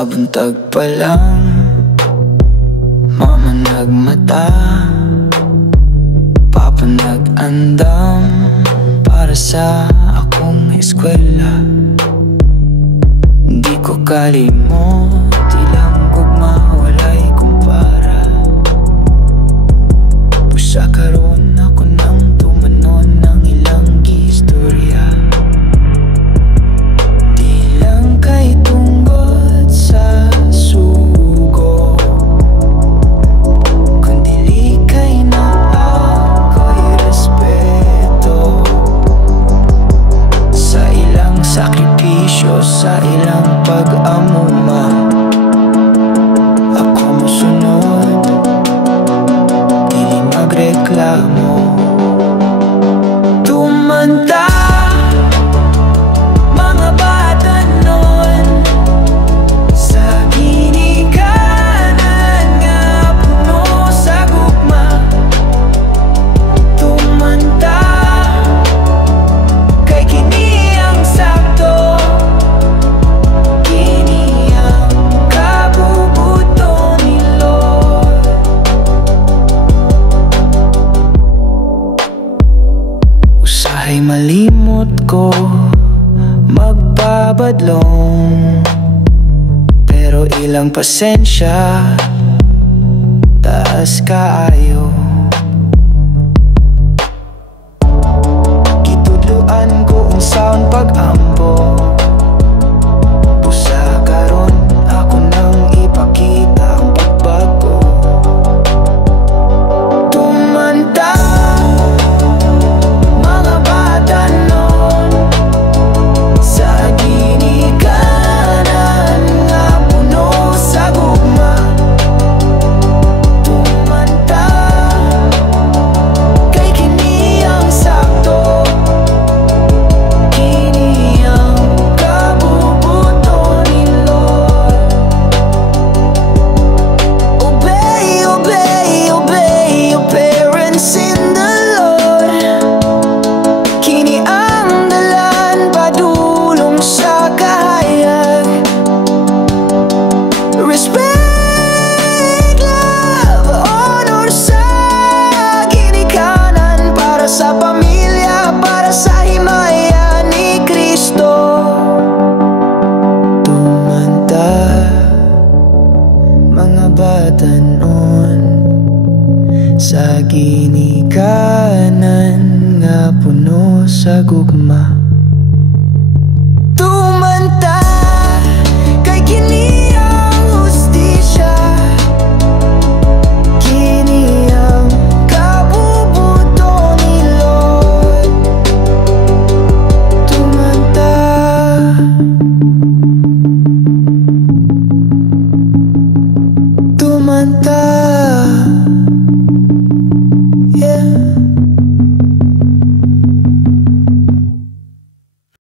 Sa buntag pa lang, mama nagmata, papa nag-andam para sa akong eskwela. Di ko kalimot, ilang gugma walay kumpara. Pusa karon ako nang tumanon ng ilang gistorya. Di lang kay tungkol sa sugo, kundi kay na ako'y respeto sa ilang sakripisyo, sa ilang pag-amuma. Ako musunod, dili magreklamo. Tumanda mga bata nun sa ginikanan nga puno sa gugma. Tumanda kay kini ang sakto, kini ang kabubuto ni Lord. Usahay malimot ko magpabadlong, pero ilang pasensya taas kaayo. Gitudluan ko ang sound pag-ampo. Pusa karon ako nang ipakita ang pagbago. Tumanda mga bata nun sa ginikanan nga puno sa gugma. Tumanda kay kini ang sakto, kini ang kabubuto ni Lord. Obey, obey, obey your parents in the Lord. Kini ang dalan padulong sa kahayag. Respect, love, honor sa ginikanan, para sa pamilya, para sa himaya ni Kristo. Tumanda mga bata noon sa ginikanan nga puno sa gugma. Tumanda kay kini ang hustisya, kini ang kabubuto ni Lord. Tumanda, tumanda.